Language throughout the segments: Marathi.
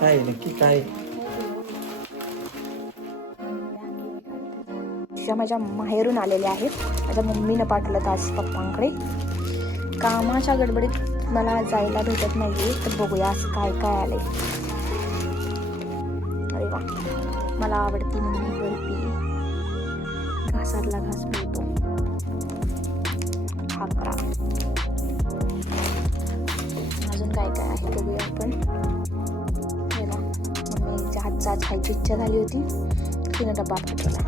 काय नक्की काय? माझ्या माहेरून आलेले आहेत. माझ्या मम्मीनं पाठवलं आज पप्पांकडे. कामाच्या गडबडीत मला जायला भेटत नाहीये, तर बघूया असं काय काय आलंय. अरे वा, मला आवडती मम्मी बर्फी. घासातला घास मिळतो. भाकरा. अजून काय काय आहे बघूया आपण. मम्मीच्या हातचा आज खायची इच्छा झाली होती, तिनं डबा पाठवला.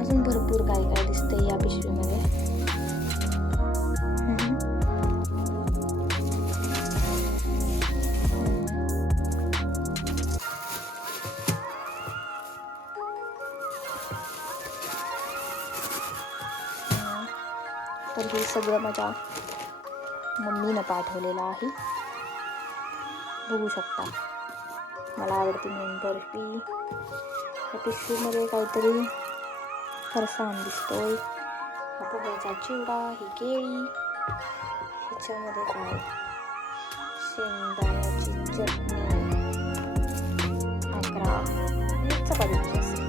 अजून भरपूर काय काय दिसतंय या पिशवीमध्ये. तर हे सगळं माझ्या मम्मीनं पाठवलेलं आहे. बघू शकता. मला आवडती म्हणून बर्फी. त्या पिशवीमध्ये काहीतरी फरसाण दिसतोय. हा पोह्याचा चिवडा, ही केळी. ह्याच्यामध्ये काय, शेंगदाण्याची चटणी, भाकरा, चपाती असेल.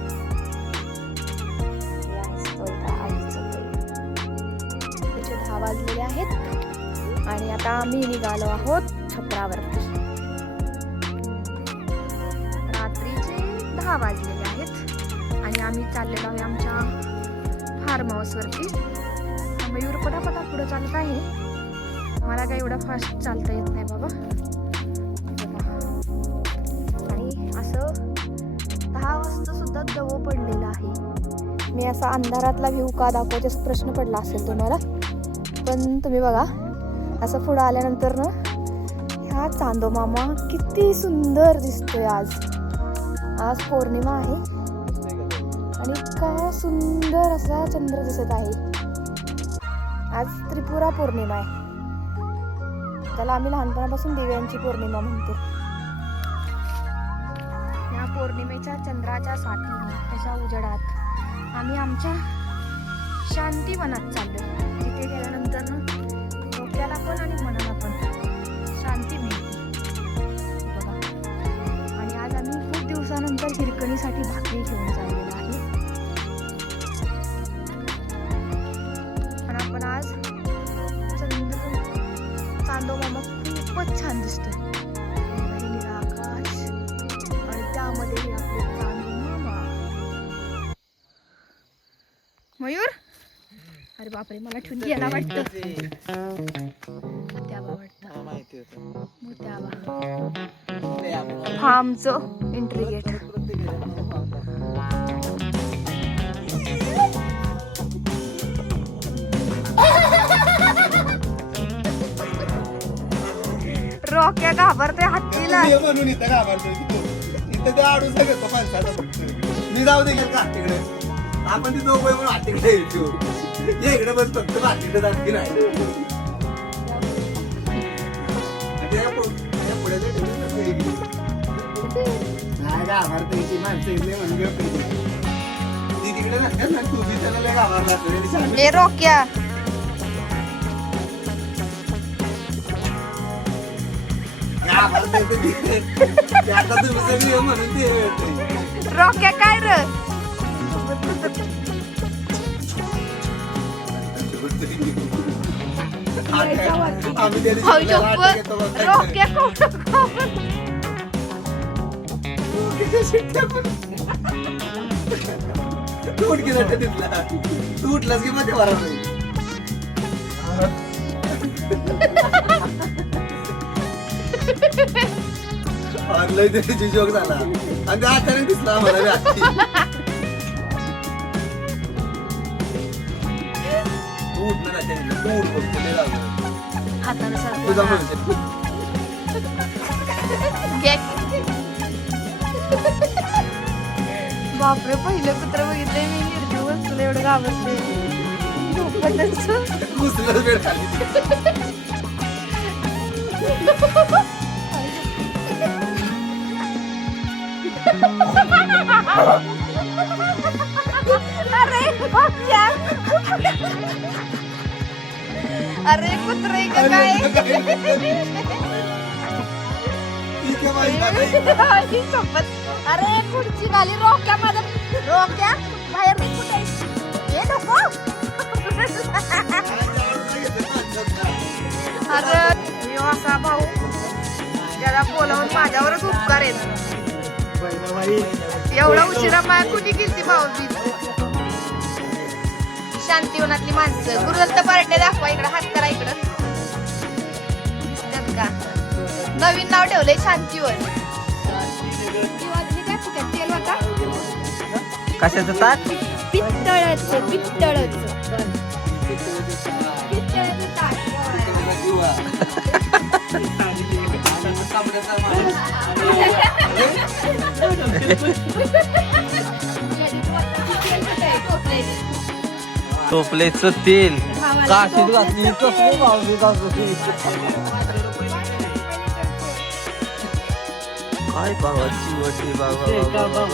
त्याचे 10 वाजलेले आहेत आणि आता आम्ही निघालो आहोत छपरावरती. रात्रीचे 10 वाजलेले आहेत आणि आम्ही चाललेलो आहे आमच्या फार्म हाऊसवरती. मयूर पटापटा पुढे चालत आहे. मला काय एवढा फास्ट चालता येत नाही बाबा. आणि असं 10 वाजता सुद्धा दव पडलेला आहे. मी असा अंधारातला व्ह्यू का दाखवते असं प्रश्न पडला असेल तुम्हाला, पण तुम्ही बघा असं पुढं आल्यानंतर ना ह्या चांदोमामा किती सुंदर दिसतोय. आज पौर्णिमा आहे आणि इतका सुंदर असा चंद्र दिसत आहे. आज त्रिपुरा पौर्णिमा आहे, त्याला आम्ही लहानपणापासून दिव्यांची पौर्णिमा म्हणतो. या पौर्णिमेच्या चंद्राच्या साथीने, त्याच्या उजेडात आम्ही आमच्या शांतीवनात चाललो. तिथे गेल्यानंतर ना डोक्याला पण आणि मनाला पण शांती मिळते बघा. आणि आज आम्ही खूप दिवसानंतर हिरकणीसाठी भाकरी घेऊन चाललेलो आहे. पण आपण आज चांदोमामा खूपच छान दिसतोय. नीला आकाश आणि त्यामध्ये आपले चांदोमामा. मयूर, अरे बापरे, मला ठेवून गेला वाटतं. त्यावा फार्मचं एंट्री गेट. रॉक्या घाबरते हत्तीला म्हणून इथं घाबरतोय. इथं ते आडून सगळं माणसाला मी जाऊ दे का तिकडे. आपण ती दोघं म्हणून हातीकडे येतो. ये इकडे बस, फक्त हातीकडे जात की नाही. पुढे घाबरते ती माणसं इकडे म्हणून ती तिकडे नसतात ना, तू बी त्याला लय घाबरला. रॉक्या रॉक्या काय र रॉक्या तू उठलास की मध्ये भरा लय त्याची जोक झाला आणि त्या अचानक दिसला आम्हाला. बापरे, पहिलं कुत्र बघितलंय मी. निर्जीव वस्तूला एवढं घाबरते. वेळ खाली अरे कुत्रे का काय रोक्या बाई माझ्या. ही शपथ. अरे खुर्ची खाली रोक्या माझा रोक्या बाहेर निघ कुठे हे नको अरे मी असा भाऊ त्याला बोलावून माझ्यावरच उपकार आहेत एवढा उशिरा माया कुठे गेली भाऊ बी शांतीवनातली माणसं गुरुदत्त पार्ट्या दाखवा इकडं हात करा इकडं दिसतात का नवीन नाव ठेवलंय शांतीवन तेल होता कशाचं ताट पित्तळाचं पित्तळाचं पित्तळाचं ताट टोपलेचं तेल काशीत घातली कसली भावली काय भावाची वटी बाबा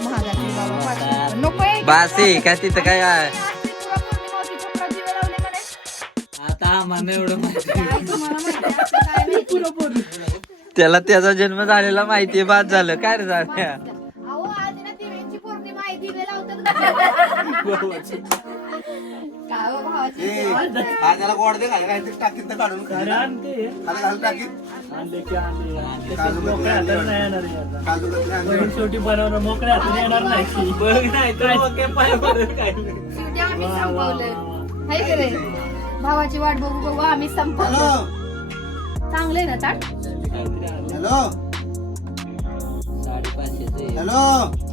महागातली बाबा पाचशे. नको आहे. बासे काय तिथं काय आहे? तुला पौर्णिमावरती कपडा दिवे लावले का नाही? आता आम्हाला एवढं माहिती काय तुम्हाला माहिती आहे? असं काय माहिती? त्याला त्याचा जन्म झालेला माहितीये बाद झालं काय रे झाल्या अहो, आज ना दिव्यांची पौर्णिमा आहे, दिवे लावतात का? काय हो भावाची ए, हा त्याला गोड दे खाली काहीतरी टाकीत तर काढून खाली घालून टाकीत काजू कतली आणली. काजू कतली आणली. शेवटी बनवणं मोकळ्या हाताने येणार नाही शेवटी आम्ही संपवलं हाय की रे? भावाची वाट बघू बघू आम्ही संपवलं हॅलो चांगलंय ना ताट हॅलो हॅलो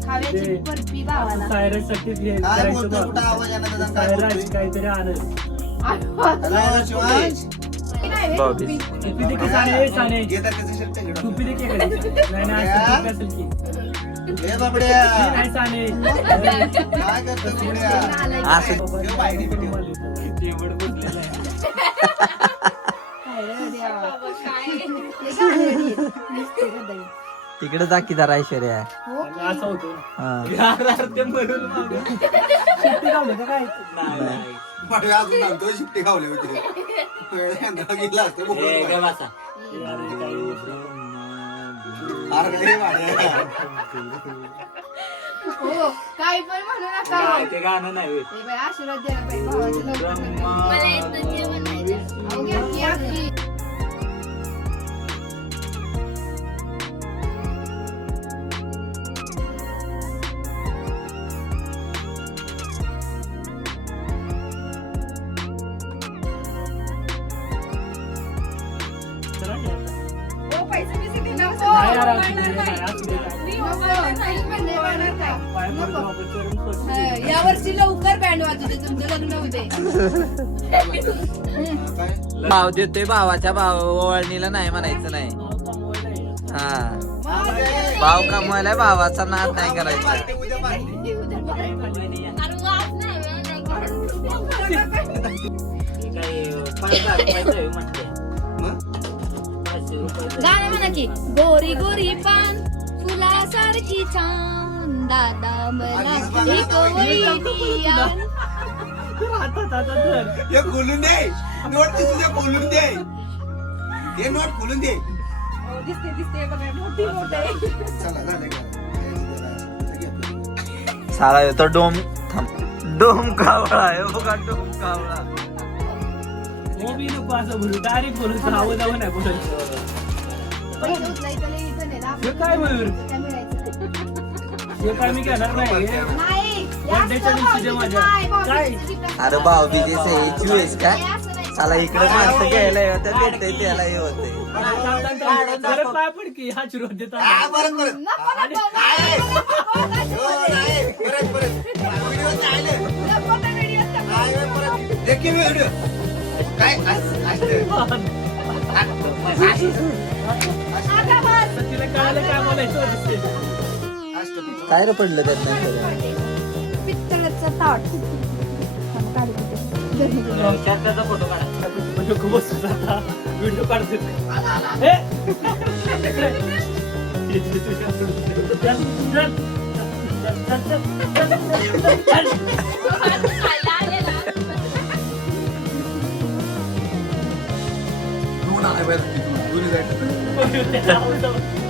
खाव्याची बर्फी भावाला सायरस साठी काय बोलतोय कुठं आवाज येणार त्याचा काय बोलतोय काहीतरी आणत हॅलो शिवांश बावीस. टुपी दे की साने साने घे तर त्याचं शर्ट घे. टुपी दे की एखादी. नाही नाही असं टुपी असेल की ए बाबड्या ती नाही साने काय करतोय बाबड्या असं घेऊ बाईने video. तिकडे जा की जरा ऐश्वर्या असं होतं हा. सुट्टी लावलं का काय बाबड्या अजून सांगतोय शिट्टी खावली होती यंत्रणा गेला असतं बोलत बाई. अरे काय बाबड्या. हो काय पण म्हणू नका हो. ते गाणं नाही ए बाई, आशीर्वाद द्यायला पाहिजे भावाचं लवकर. अहो, घ्या की, घ्या की. हो, पैसे बिसे दे नको. नाही यार, नको. असू दे, नाही, असू दे, नाही. नाही म्हणले, म्हणणार काय? पाय पडतो नको. आपण चरण स्पर्श. या वर्षी लवकर बँड वाजू दे तुमचं लग्न होऊ दे काय भाव देतोय भावाच्या भाव ओवाळणीला नाही म्हणायचं नाही हा भाव कमवायला भावाचा नाद नाही करायचा पार्टी उद्या पार्टी मग गाणं म्हणा की गोरी गोरी पान फुलासारखी छान दादा मला एक वहिनी आण. हातात हातात धर. हे खोलून दे नोट तुझे खोलून दे हे नोट खोलून दे दिसते दिसते बघा मोठी नोट आहे चला झालं का साला येतो डोम थांब डोम कावळा आहे बघा डोम कावळा हो बी नको असं बोलू डायरेक्ट बोलू जावं जावं नाही बोलू पैसे उचलायचं लई इथं नाही, हे काय मयूर काय मिळायचं हे काय मी घेणार नाही हे नाही बर्थडेच्या दिवशी दे माझ्या. काय? अरे भाऊ बीजे सहीची आहेस का साला इकडे माणसं घ्यायला येतात भेटतंय त्याला हे होतंय बरं पाय पड की हा चिरोट देता हा, परत परत नाही. हो, नाही. परत परत व्हिडिओ चालले. नाही, परत. देखील व्हिडिओ काय तिला कळालं काय बोलायचं काय रे पडलं त्यात पित्तळाचं ताट फोटो काढा खूप बसतो आता व्हिडिओ काढतो नाही दोन्ही जायचं.